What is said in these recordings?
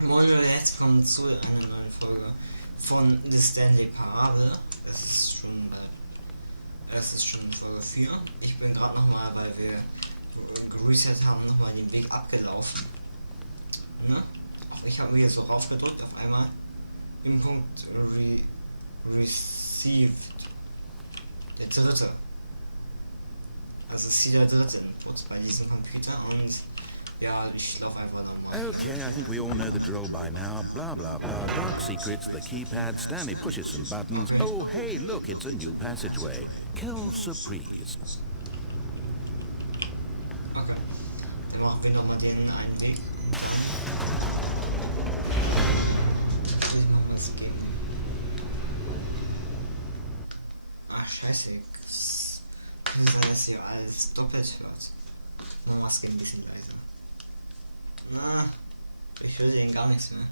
Moin Leute, herzlich willkommen zu einer neuen Folge von der Stanley Parable. Es ist schon Folge 4. Ich bin gerade nochmal, weil wir gereset haben, nochmal den Weg abgelaufen. Ne? Auch ich habe mir so raufgedrückt, auf einmal im Punkt Received. Der dritte. Also ist hier der dritte Input bei diesem Computer und ja, ich laufe einfach nochmal. We all know the drill by now. Blah blah blah. Dark secrets, the keypad. Stanley pushes some buttons. Okay. Oh hey, look, it's a new passageway. Kill surprise. Okay. Dann machen wir nochmal den einen Weg und dann will ich machen was geben. Ach scheiße. Könnte sein, dass ihr alles doppelt hört. Machen wir es ein bisschen leiser. Na, ich höre den gar nichts mehr.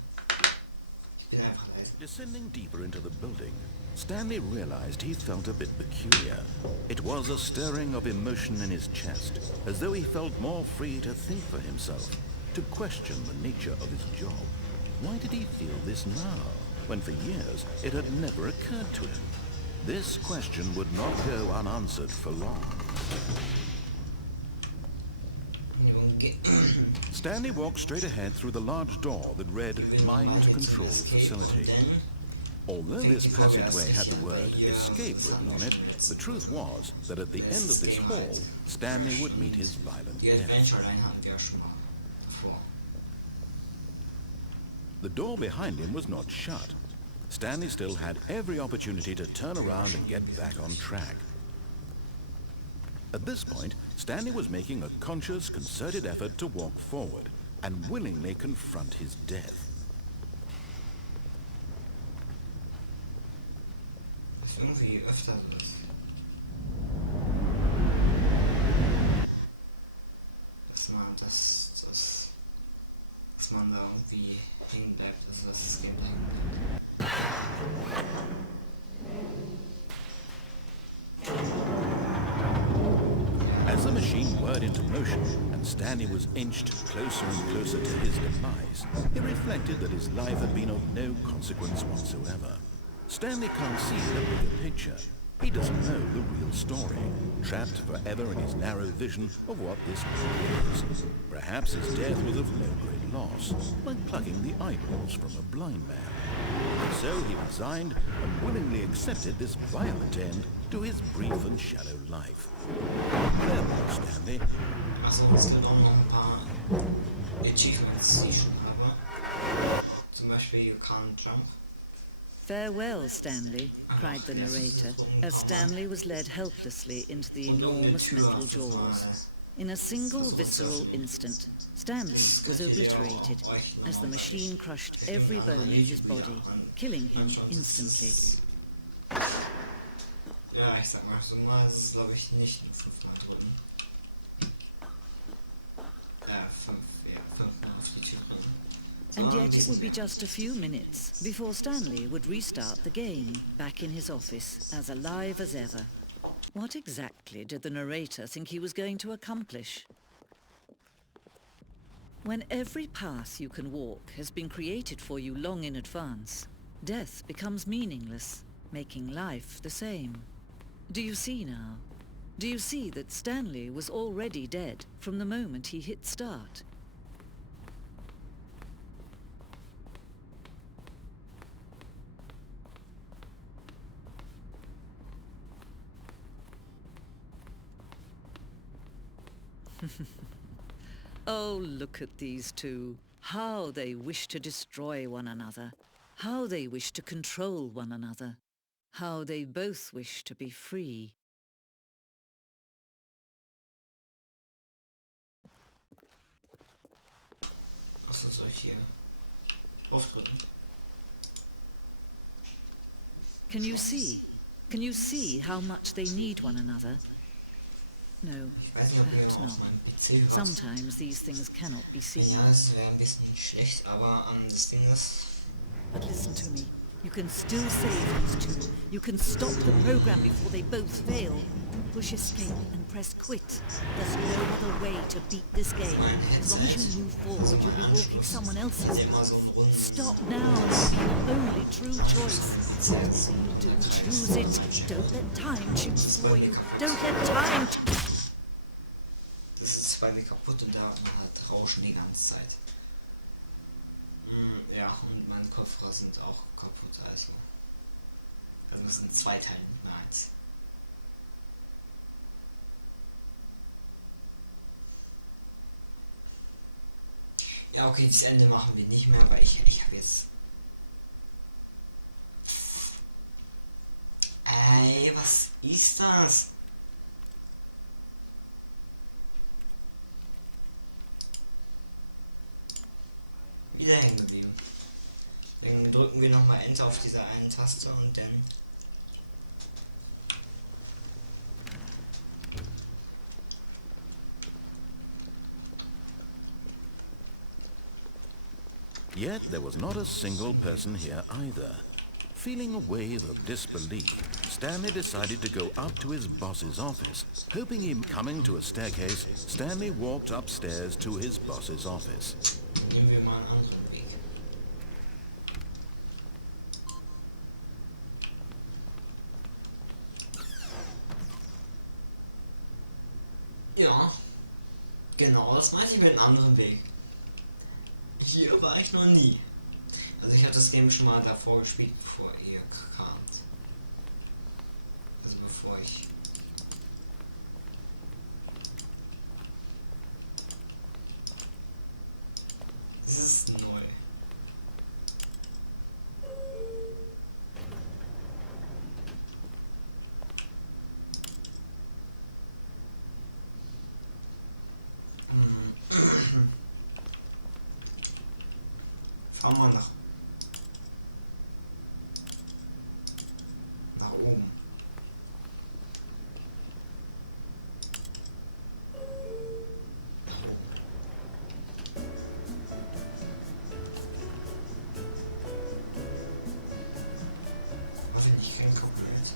Ich bin einfach leise. Descending deeper into the building, Stanley realized he felt a bit peculiar. It was a stirring of emotion in his chest, as though he felt more free to think for himself, to question the nature of his job. Why did he feel this now, when for years it had never occurred to him? This question would not go unanswered for long. Stanley walked straight ahead through the large door that read. Gehen wir nochmal hier zum Escape und dann fängt die Folge erst richtig an, weil hier, das hatten wir schon in der letzten Folge. Da ist das Game halt crashed und die Adventure Line hatten wir ja schon mal davor. The door behind him was not shut. Stanley still had every opportunity to turn around and get back on track. At this point, Stanley was making a conscious, concerted effort to walk forward and willingly confront his death. Das ist irgendwie öfter so. Dass man da irgendwie hängen bleibt, also dass das Game da hängen bleibt. Stanley was inched closer and closer to his demise. He reflected that his life had been of no consequence whatsoever. Stanley can't see the big picture. He doesn't know the real story, trapped forever in his narrow vision of what this life is. Perhaps his death was of no great loss, like plugging the eyeballs from a blind man. So he resigned and willingly accepted this violent end to his brief and shallow life. Farewell, Stanley. Achso, es gibt auch noch ein paar Achievements, die ich schon habe. Zum Beispiel You Can't Jump. Farewell, Stanley. Einfach leer zu drücken ein paar Mal. Und irgendeine Tür 5-mal versuchen zu öffnen. Das könnt ihr auch euch nochmal bei irgendeinem anderen YouTube-Video anschauen. Das ist... Ja, ich sag mal so mal, das ist glaube ich nicht nur 5-mal drücken. 5-mal auf die Tür drücken. Sondern ein bisschen mehr. Just a few minutes before Stanley would restart the game back in his office, as alive as ever. What exactly did the narrator think he was going to accomplish? When every path you can walk has been created for you long in advance, death becomes meaningless, making life the same. Do you see now? Do you see that Stanley was already dead from the moment he hit start? Oh, look at these two. How they wish to destroy one another. How they wish to control one another. How they both wish to be free. Achso, soll ich hier aufdrücken? Can you see? Can you see how much they need one another? No. Ich weiß nicht, ob ihr auch meinen PC hört. Sometimes these things cannot be Wenn seen. ja, das wäre ein bisschen schlecht, aber das Ding ist... But listen to me. You can still save these two. You can stop the program before they both fail. Push escape and Mein Headset, also mein Anschluss, hat ja immer so einen rundes Anschluss an den PC, also so ein runder Kreis, den man reinsteckt, ne? Das ist bei mir kaputt. Das ist bei mir kaputt und da hat man halt Rauschen die ganze Zeit. Ja, und meine Kopfhörer sind auch kaputt, also es sind 2 Teile, nicht mehr 1. Ja, okay, das Ende machen wir nicht mehr, aber ich habe jetzt... Ey, was ist das? Wieder hängen geblieben. Dann drücken wir nochmal Enter auf dieser einen Taste und dann... Yet there was not a single person here either. Feeling a wave of disbelief, Stanley decided to go up to his boss's office. Hoping he'd come into a staircase, Stanley walked upstairs to his boss's office. Dann nehmen wir mal einen anderen Weg. Ja, genau, das meinte ich mit einem anderen Weg. Hier war ich noch nie. Also ich habe das Game schon mal davor gespielt, bevor ihr kamt. Also bevor ich... Es ist neu. Fahren wir nach oben. Nach oben. Hoffentlich kein Copyright.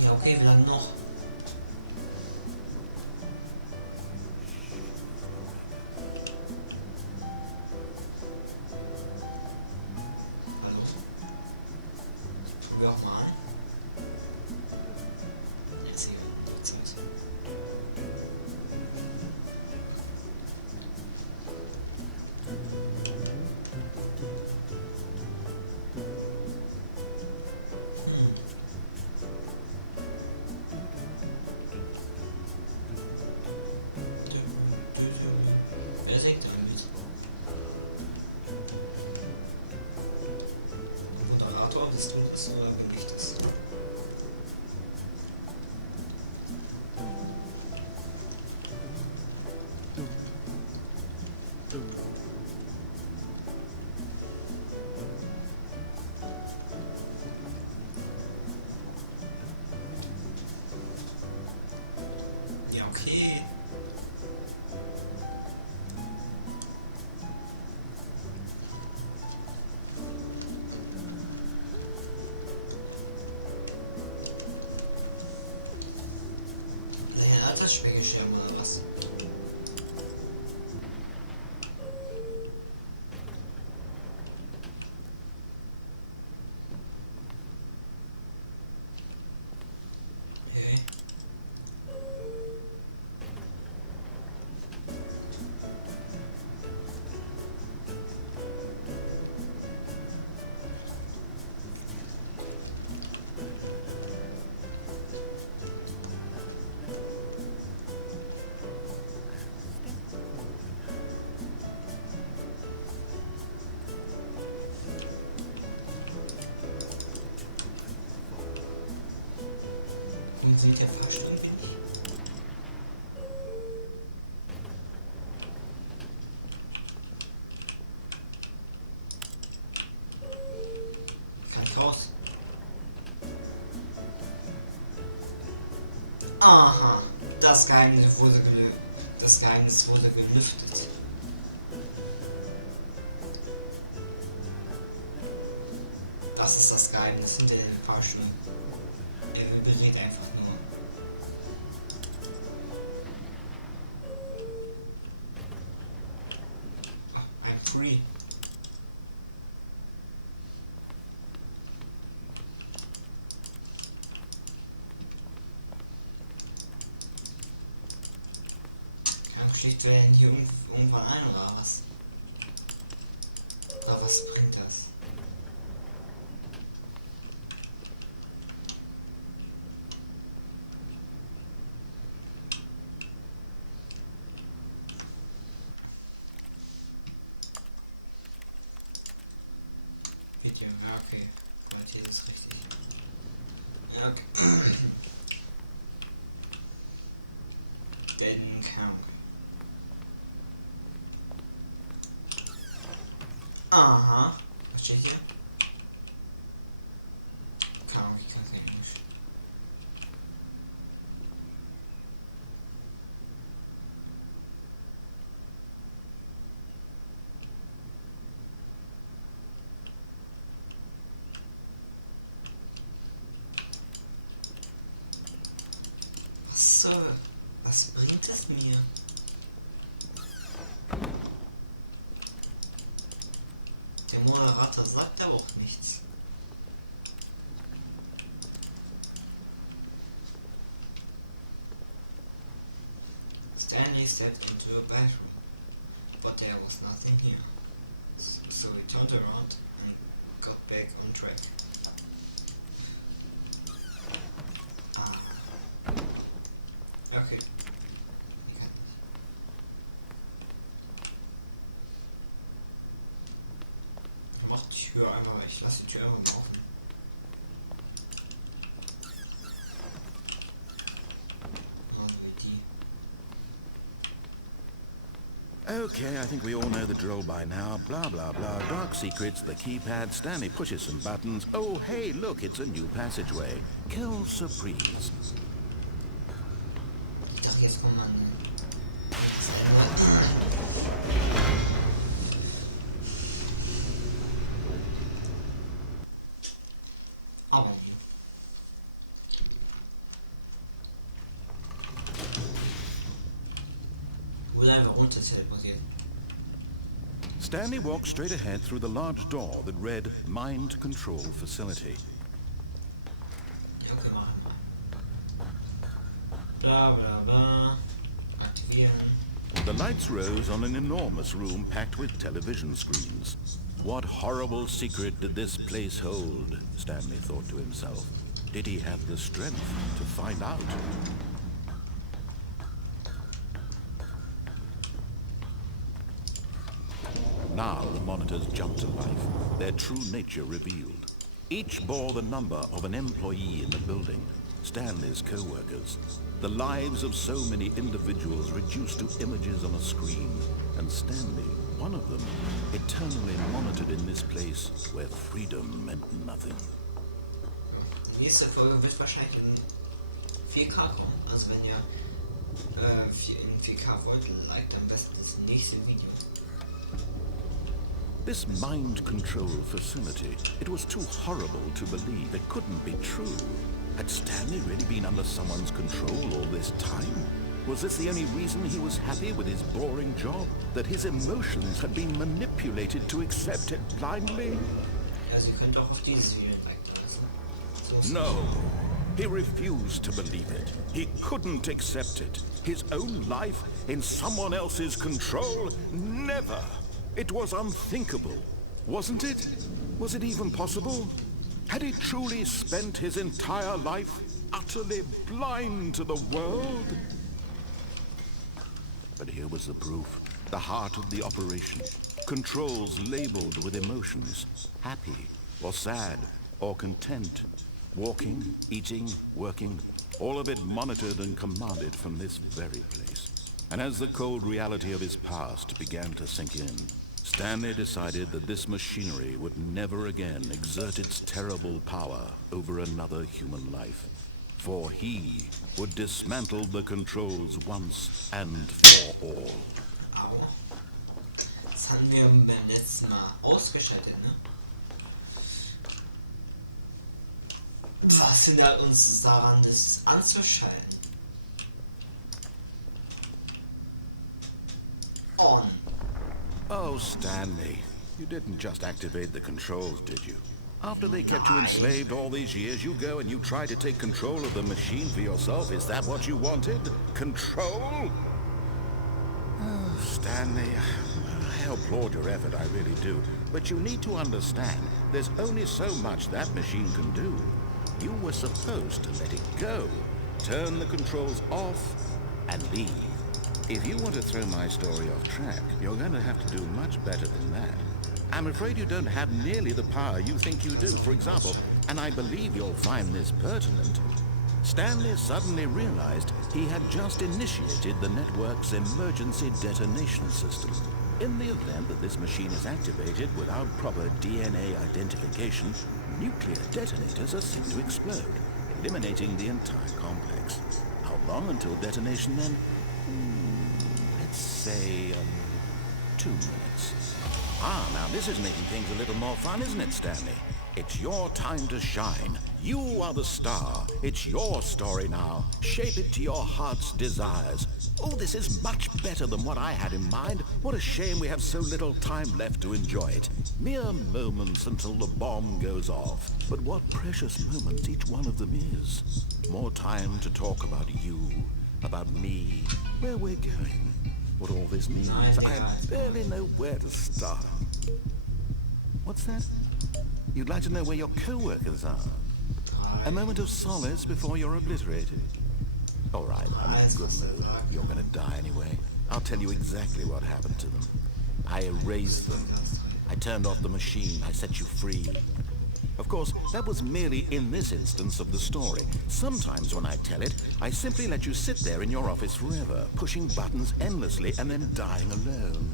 Ja, okay, wie lange noch? Hallo? Kommen wir auch mal an? Jetzt hier die Zeit. Wer singt da mit? Moderator, bist du das oder bin ich das? Ja, okay. Ein Altersspeicherschirm oder was? Okay. Funktioniert der Fahrstuhl irgendwie nicht? Kann ich raus? Aha, das Geheimnis wurde gelüftet. Das ist das Geheimnis hinter dem Fahrstuhl. Er vibriert einfach nur. Oh, I'm free. Schlicht werden hier irgendwann ein oder was? Oder was bringt das? Video, ja okay. Qualität ist richtig. Ja okay. Den Count. Aha. Was steht hier? Ich kann kein Englisch. Was bringt es mir? Der Moderator sagt aber auch nichts. Stanley stepped into a bathroom, but there was nothing here. So he turned around and got back on track. Ah. Okay. Ich kann nicht. Ich mach die Tür einfach, ich lasse die Tür einfach mal offen. Also wie die. Okay, I think we all know the drill by now. Blah, blah, blah. Dark secrets, the keypad, Stanley pushes some buttons. Oh, hey, look, it's a new passageway. Kill surprise. Ich dachte, jetzt kommt man das Ende. Aber nie. Wurde einfach runter teleportiert. Stanley walked straight ahead through the large door that read Mind Control Facility. Ja, okay, mach mal. Bla bla bla. Aktivieren. The lights rose on an enormous room packed with television screens. What horrible secret did this place hold? Stanley thought to himself. Did he have the strength to find out? Now the monitors jumped to life, their true nature revealed. Each bore the number of an employee in the building, Stanley's co-workers. The lives of so many individuals reduced to images on a screen, and Stanley, one of them, eternally monitored in this place where freedom meant nothing. Ja, die nächste Folge wird wahrscheinlich in 4K kommen. Also wenn ihr in 4K wollt, liked am besten das nächste Video. This mind control facility, it was too horrible to believe. It couldn't be true. Had Stanley really been under someone's control all this time? Was this the only reason he was happy with his boring job? That his emotions had been manipulated to accept it blindly? Also ihr könnt auch auf dieses Video ein Like da lassen. So ist No, nicht. he refused to believe it. He couldn't accept it. His own life in someone else's control? Never. It was unthinkable, wasn't it? Was it even possible? Had he truly spent his entire life utterly blind to the world? But here was the proof, the heart of the operation. Controls labeled with emotions, happy or sad or content. Walking, eating, working, all of it monitored and commanded from this very place. And as the cold reality of his past began to sink in, Stanley decided that this machinery would never again exert its terrible power over another human life. For he would dismantle the controls once and for all. Au. Das hatten wir beim letzten Mal ausgeschaltet, ne? Was hindert uns daran, das anzuschalten? On. Oh, Stanley, you didn't just activate the controls, did you? After they kept you Nein. enslaved all these years, you go and you try to take control of the machine for yourself. Is that what you wanted? Control? Oh, Stanley, I applaud your effort, I really do. But you need to understand, there's only so much that machine can do. You were supposed to let it go. Turn the controls off and leave. If you want to throw my story off track, you're going to have to do much better than that. I'm afraid you don't have nearly the power you think you do, for example, and I believe you'll find this pertinent. Stanley suddenly realized he had just initiated the network's emergency detonation system. In the event that this machine is activated without proper DNA identification, nuclear detonators are set to explode, eliminating the entire complex. How long until detonation then? Let's say 2 minutes. Now this is making things a little more fun, isn't it, Stanley? It's your time to shine. You are the star. It's your story now. Shape it to your heart's desires. Oh, this is much better than what I had in mind. What a shame we have so little time left to enjoy it. Mere moments until the bomb goes off. But what precious moments each one of them is. More time to talk about you, about me, where we're going. What all this means, Nein, I Digga. barely know where to start. What's that? You'd like to know where your co-workers are? A 3. moment of solace before you're obliterated. All right. Alles, was der sagt. You're gonna die anyway. I'll tell you exactly what happened to them. I erased them. I turned off the machine. I set you free. Of course, that was merely in this instance of the story. Sometimes when I tell it, I simply let you sit there in your office forever, pushing buttons endlessly and then dying alone.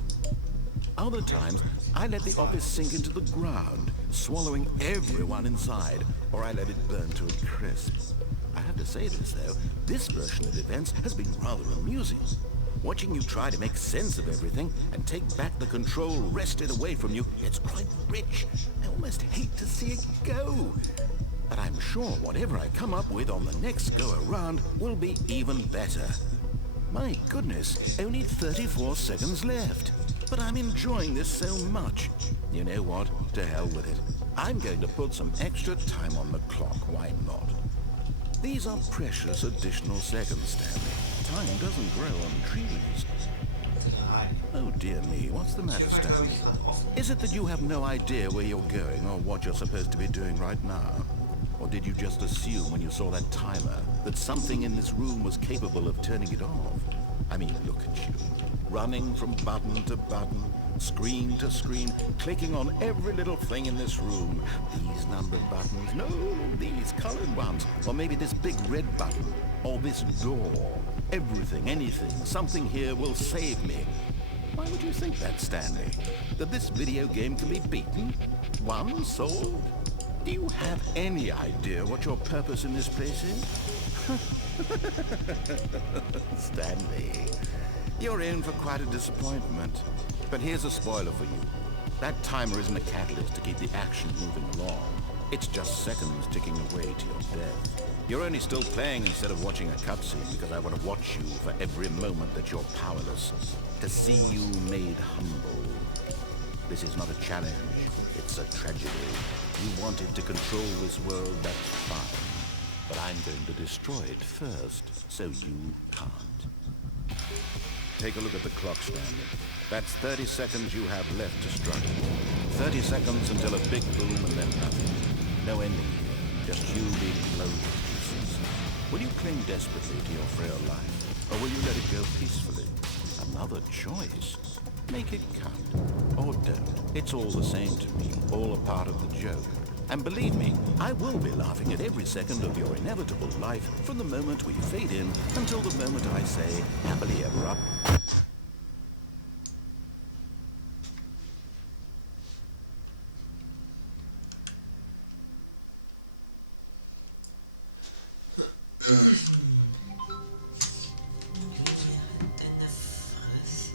Other times, I let the office sink into the ground, swallowing everyone inside, or I let it burn to a crisp. I have to say this, though, this version of events has been rather amusing. Watching you try to make sense of everything and take back the control wrested away from you, it's quite rich. I almost hate to see it go. But I'm sure whatever I come up with on the next go-around will be even better. My goodness, only 34 seconds left. But I'm enjoying this so much. You know what? To hell with it. I'm going to put some extra time on the clock, why not? These are precious additional seconds now. Time doesn't grow on trees. 3. Oh dear me, what's the Tür war, matter? glaube ich, gerade offen. Is it that you have no idea where you're going or what you're supposed to be doing right now? Or did you just assume when you saw that timer that something in this room was capable of turning it off? I mean, look at you. Running from button to button, screen to screen, clicking on every little thing in this room. These number buttons, no, these colored ones, or maybe this big red button, or this door. Everything, anything, something here will save me. Why would you think that, Stanley? That this video game can be beaten? One soul? Do you have any idea what your purpose in this place is? Stanley, you're in for quite a disappointment. But here's a spoiler for you. That timer isn't a catalyst to keep the action moving along. It's just seconds ticking away to your death. You're only still playing instead of watching a cutscene because I want to watch you for every moment that you're powerless. To see you made humble. This is not a challenge. It's a tragedy. You wanted to control this world, that's fine. But I'm going to destroy it first, so you can't. Take a look at the clock, Stanley. That's 30 seconds you have left to struggle. 30 seconds until a big boom and then nothing. No ending. Just you being blown to pieces. Will you cling desperately to your frail life? Or will you let it go peacefully? Another choice. Make it count. Or don't. It's all the same to me. All a part of the joke. And believe me, I will be laughing at every second of your inevitable life from the moment we fade in until the moment I say, happily ever after. Junge, halt deine Fresse.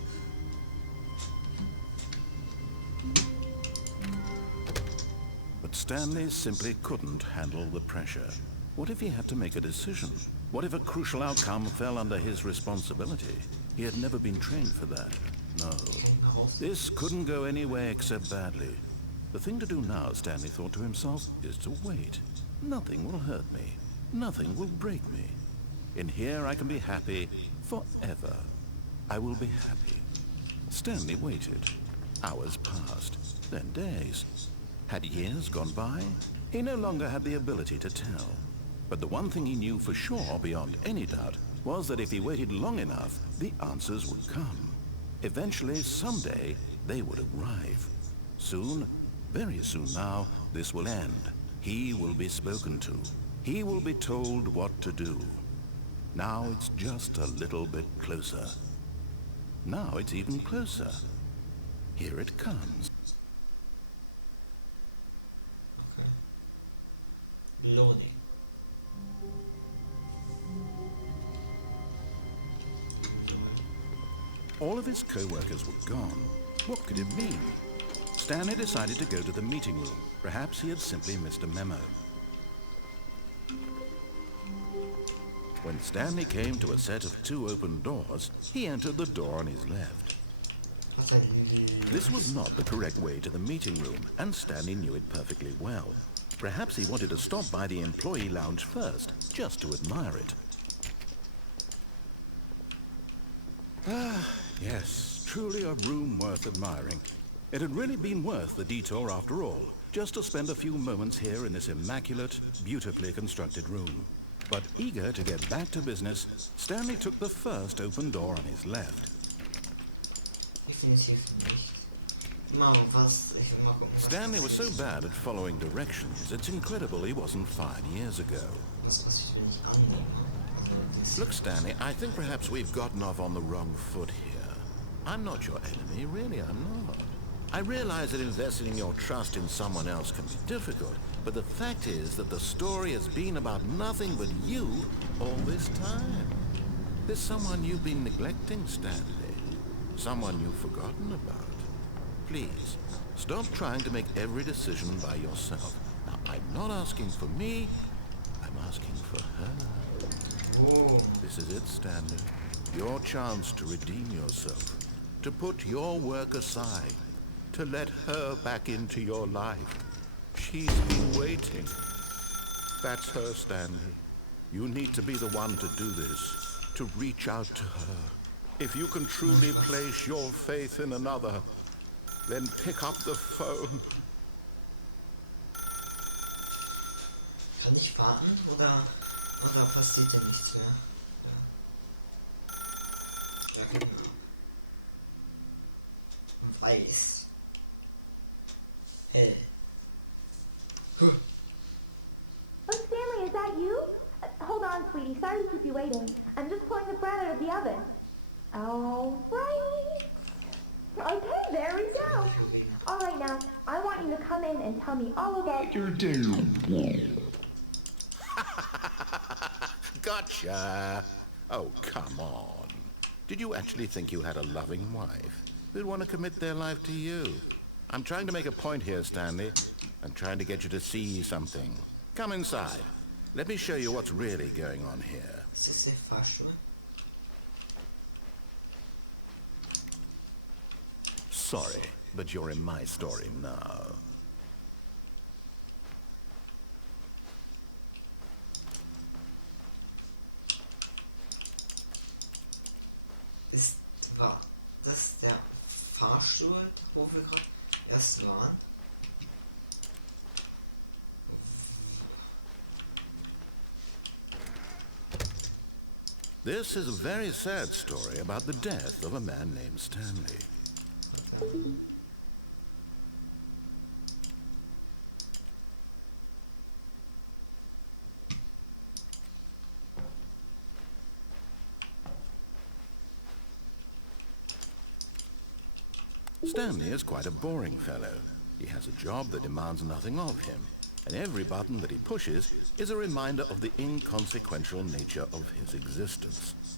But Stanley simply couldn't handle the pressure. What if he had to make a decision? What if a crucial outcome fell under his responsibility? He had never been trained for that. No. This couldn't go anywhere except badly. The thing to do now, Stanley thought to himself, is to wait. Nothing will hurt me. Nothing will break me. In here I can be happy forever. I will be happy. Stanley waited. Hours passed, then days. Had years gone by? He no longer had the ability to tell. But the one thing he knew for sure, beyond any doubt, was that if he waited long enough, the answers would come. Eventually, someday, they would arrive. Soon, very soon now, this will end. He will be spoken to. He will be told what to do. Now it's just a little bit closer. Now it's even closer. Here it comes. Okay. Loading. All of his co-workers were gone. What could it mean? Stanley decided to go to the meeting room. Perhaps he had simply missed a memo. When Stanley came to a set of 2 open doors, he entered the door on his left. This was not the correct way to the meeting room, and Stanley knew it perfectly well. Perhaps he wanted to stop by the employee lounge first, just to admire it. Yes, truly a room worth admiring. It had really been worth the detour after all, just to spend a few moments here in this immaculate, beautifully constructed room. But eager to get back to business, Stanley took the first open door on his left. Definitiv nicht. Mal was, ich will mal gucken, was Stanley passiert. was so bad at following directions, it's incredible he wasn't 5 years ago. Was passiert, wenn ich annehme? Also dieses Look, Stanley, I think perhaps we've gotten off on the wrong foot here. I'm not your enemy, really, I'm not. I realize that investing your trust in someone else can be difficult, but the fact is that the story has been about nothing but you all this time. There's someone you've been neglecting, Stanley. Someone you've forgotten about. Please, stop trying to make every decision by yourself. Now, I'm not asking for me, I'm asking for her. Oh. This is it, Stanley. Your chance to redeem yourself. To put your work aside. To let her back into your life. She's been waiting. That's her, Stanley. You need to be the one to do this. To reach out to her. If you can truly place your faith in another, then pick up the phone. Kann ich warten oder passiert denn nichts mehr? Ja, gehen wir ab. Weiß. Hell. Huh. Oh, Stanley, is that you? Hold on, sweetie. Sorry to keep you waiting. I'm just pulling the bread out of the oven. All right. Okay, there we go. All right, now, I want you to come in and tell me all about your day. Gotcha. Oh, come on. Did you actually think you had a loving wife who'd want to commit their life to you? I'm trying to make a point here, Stanley. I'm trying to get you to see something. Come inside. Let me show you what's really going on here. Ist das der Fahrstuhl? Sorry, but you're in my story now. War das der Fahrstuhl, wo wir gerade erst waren? This is a very sad story about the death of a man named Stanley. Da. Stanley is quite a boring fellow. He has a job that demands nothing of him, and every button that he pushes is a reminder of the inconsequential nature of his existence.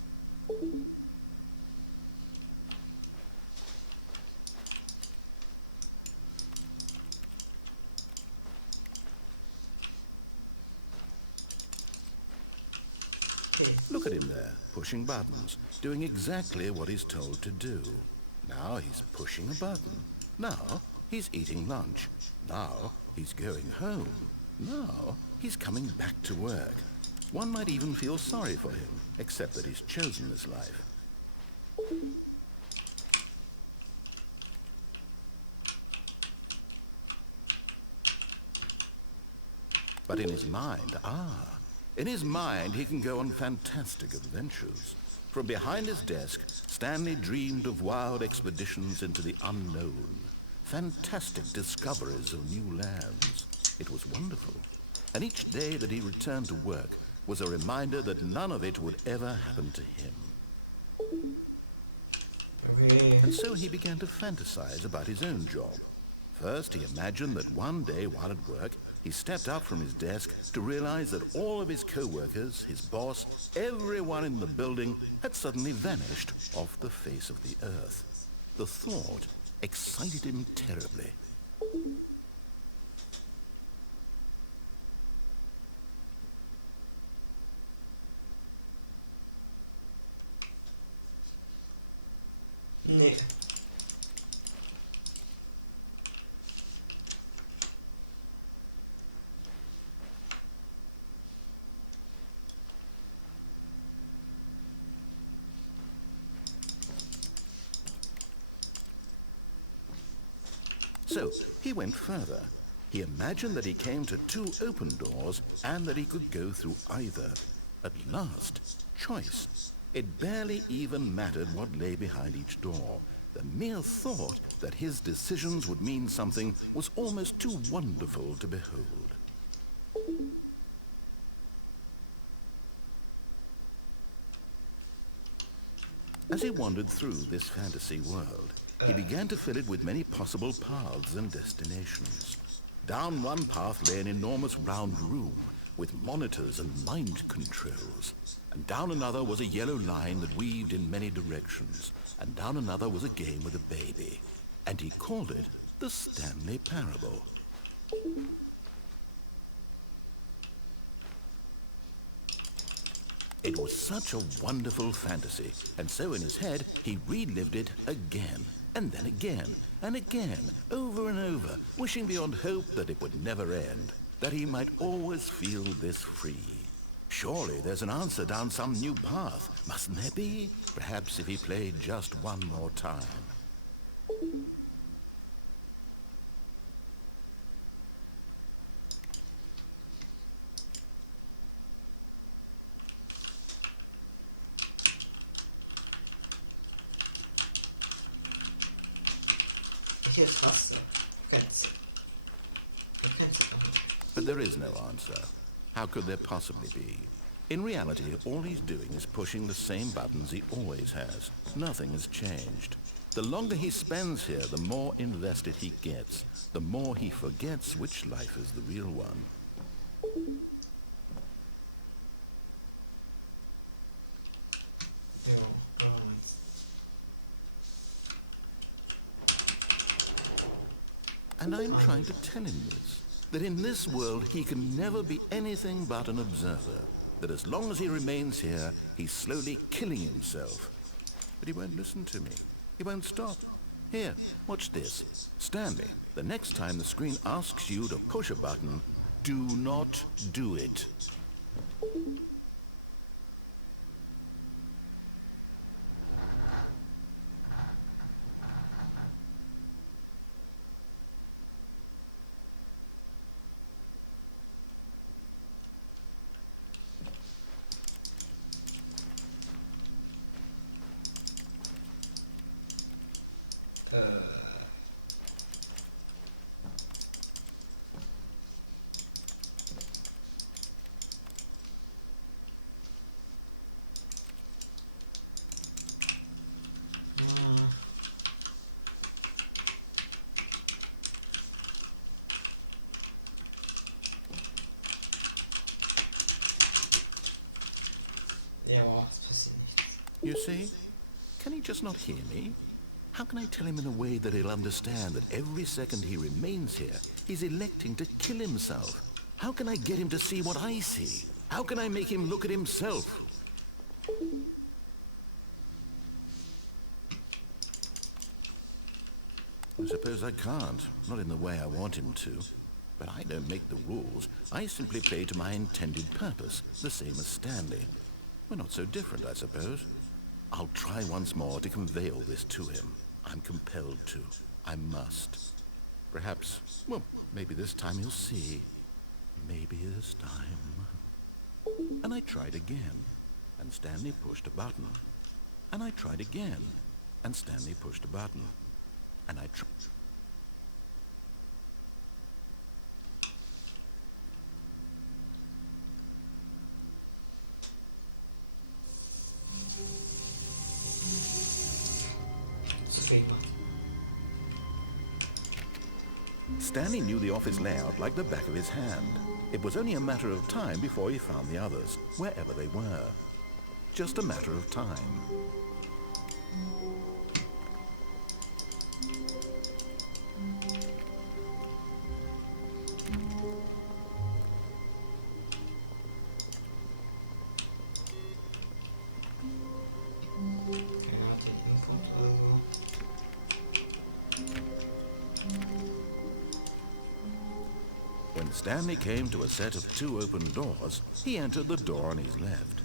Okay. Look at him there, pushing buttons, doing exactly what he's told to do. Now he's pushing a button. Now he's eating lunch. Now he's going home. Now he's coming back to work. One might even feel sorry for him, except that he's chosen this life. But in his mind, in his mind, he can go on fantastic adventures. From behind his desk, Stanley dreamed of wild expeditions into the unknown, fantastic discoveries of new lands. It was wonderful. And each day that he returned to work was a reminder that none of it would ever happen to him. Okay. And so he began to fantasize about his own job. First, he imagined that one day while at work, he stepped up from his desk to realize that all of his co-workers, his boss, everyone in the building had suddenly vanished off the face of the earth. The thought excited him terribly. Nee. So he went further. He imagined that he came to two open doors and that he could go through either. At last, choice. It barely even mattered what lay behind each door. The mere thought that his decisions would mean something was almost too wonderful to behold. As he wandered through this fantasy world, he began to fill it with many possible paths and destinations. Down one path lay an enormous brown room with monitors and mind controls. And down another was a yellow line that weaved in many directions. And down another was a game with a baby. And he called it the Stanley Parable. It was such a wonderful fantasy, and so in his head, he relived it again, and then again, and again, over and over, wishing beyond hope that it would never end, that he might always feel this free. Surely there's an answer down some new path, mustn't there be? Perhaps if he played just one more time. Welche Taste? Ich hab kein Z noch nicht gesprochen. But there is no answer. How could there possibly be? In reality, all he's doing is pushing the same buttons he always has. Nothing has changed. The longer he spends here, the more invested he gets. The more he forgets which life is the real one. Ja, aber meins. And I'm trying to tell him this, that in this world he can never be anything but an observer, that as long as he remains here, he's slowly killing himself. But he won't listen to me. He won't stop. Here, watch this. Stanley, the next time the screen asks you to push a button, do not do it. Ja, es passiert nichts. You see? Can he just not hear me? How can I tell him in a way that he'll understand that every second he remains here, he's electing to kill himself? How can I get him to see what I see? How can I make him look at himself? I suppose I can't, not in the way I want him to. But I don't make the rules. I simply play to my intended purpose, the same as Stanley. We're not so different, I suppose. I'll try once more to convey all this to him. I'm compelled to. I must. Perhaps, well, maybe this time he'll see. Maybe this time. And I tried again, and Stanley pushed a button. And I tried again, and Stanley pushed a button. And I tried. Zu viel gemacht. Stanley knew the office layout like the back of his hand. It was only a matter of time before he found the others, wherever they were. Just a matter of time. Keiner hat den Import oder so. When Stanley came to a set of 2 open doors, he entered the door on his left.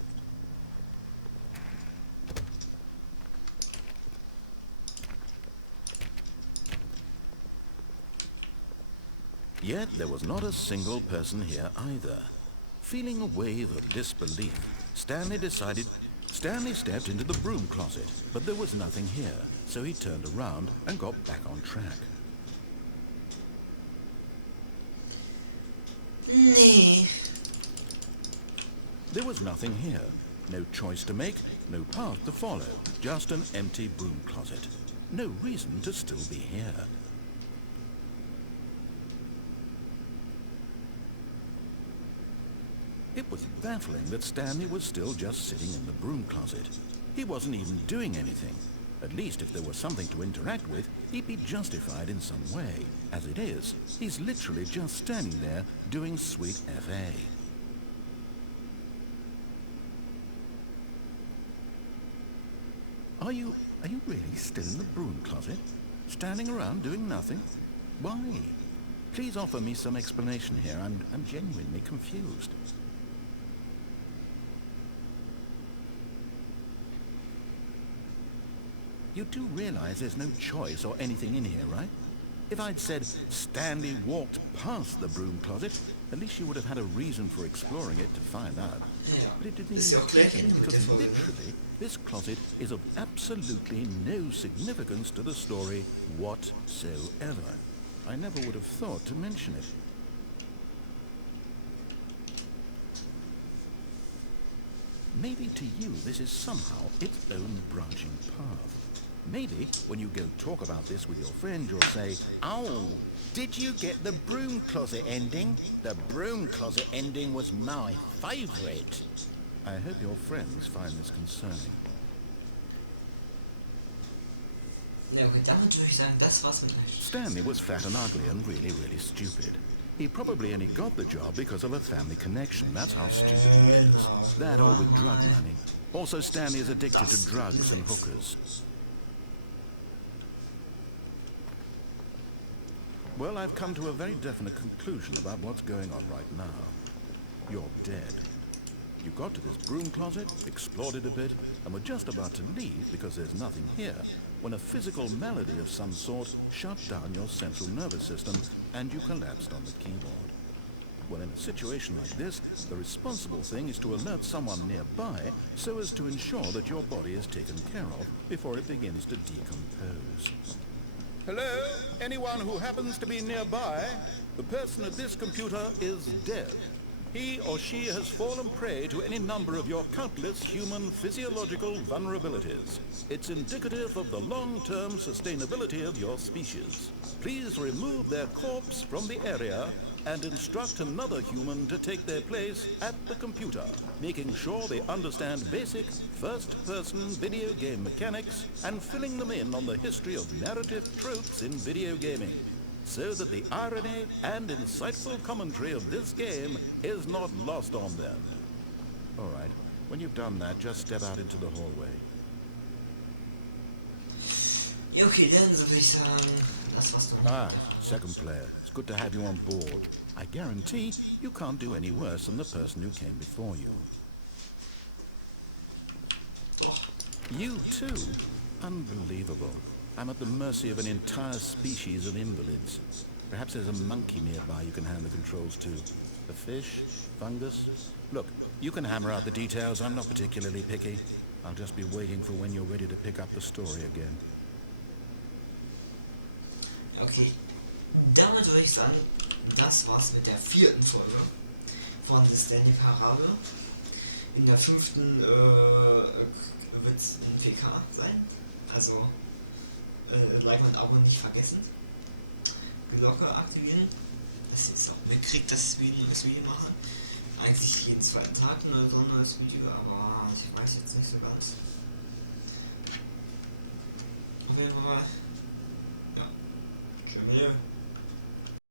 Yet there was not a single person here either. Feeling a wave of disbelief, Stanley stepped into the broom closet, but there was nothing here, so he turned around and got back on track. Nee. There was nothing here. No choice to make, no path to follow. Just an empty broom closet. No reason to still be here. It was baffling that Stanley was still just sitting in the broom closet. He wasn't even doing anything. At least if there was something to interact with, he'd be justified in some way. As it is, he's literally just standing there doing sweet FA. Are you really still in the broom closet? Standing around doing nothing? Why? Please offer me some explanation here. I'm genuinely confused. You do realize there's no choice or anything in here, right? If I'd said Stanley walked past the broom closet, at least you would have had a reason for exploring it to find out. Ja, ist ja auch gleich Ende mit der Folge, ne? This closet is of absolutely no significance to the story whatsoever. I never would have thought to mention it. Maybe to you this is somehow its own branching path. Maybe when you go talk about this with your friend, you'll say, "Oh, did you get the broom closet ending? The broom closet ending was my favourite." I hope your friends find this concerning. Ne, okay, damit würde ich sagen, das war's mit euch. Stanley was fat and really stupid. He probably only got the job because of a family connection. That's how stupid. Genau, hör mal. Also, Stanley is addicted Das to gibt eine drugs. 6. Well, I've come to a very definite conclusion about what's going on right now. You're dead. You got to this broom closet, explored it a bit, and were just about to leave because there's nothing here, when a physical malady of some sort shut down your central nervous system and you collapsed on the keyboard. Well, in a situation like this, the responsible thing is to alert someone nearby so as to ensure that your body is taken care of before it begins to decompose. Anyone who happens to be nearby, the person at this computer is dead. He or she has fallen prey to any number of your countless human physiological vulnerabilities. It's indicative of the long-term sustainability of your species. Please remove their corpse from the area and instruct another human to take their place at the computer, making sure they understand basic first-person video game mechanics and filling them in on the history of narrative tropes in video gaming, so that the irony and insightful commentary of this game is not lost on them. Alright, when you've done that, just step out into the hallway. Ja, okay, dann so würde ich sagen, das war's noch nicht mit der Folge. Second player, it's good to have you on board. I guarantee you can't do any worse than the person who came before you. Doch. You too? Unbelievable. I'm at the mercy of an entire species of invalids. Perhaps there's a monkey nearby you can hand the controls to. A fish? Fungus? Look, you can hammer out the details. I'm not particularly picky. I'll just be waiting for when you're ready to pick up the story again. Okay, damit würde ich sagen, das war's mit der 4. Folge von Stanley Parable. In der 5. wird es in 4K sein. Also Like und Abo nicht vergessen. Glocke aktivieren, dass ihr es auch mitkriegt, dass wir ein neues Video machen. Eigentlich jeden zweiten Tag so ein neues Video, aber ich weiß jetzt nicht so ganz. Auf jeden Fall, ja. Tschüss.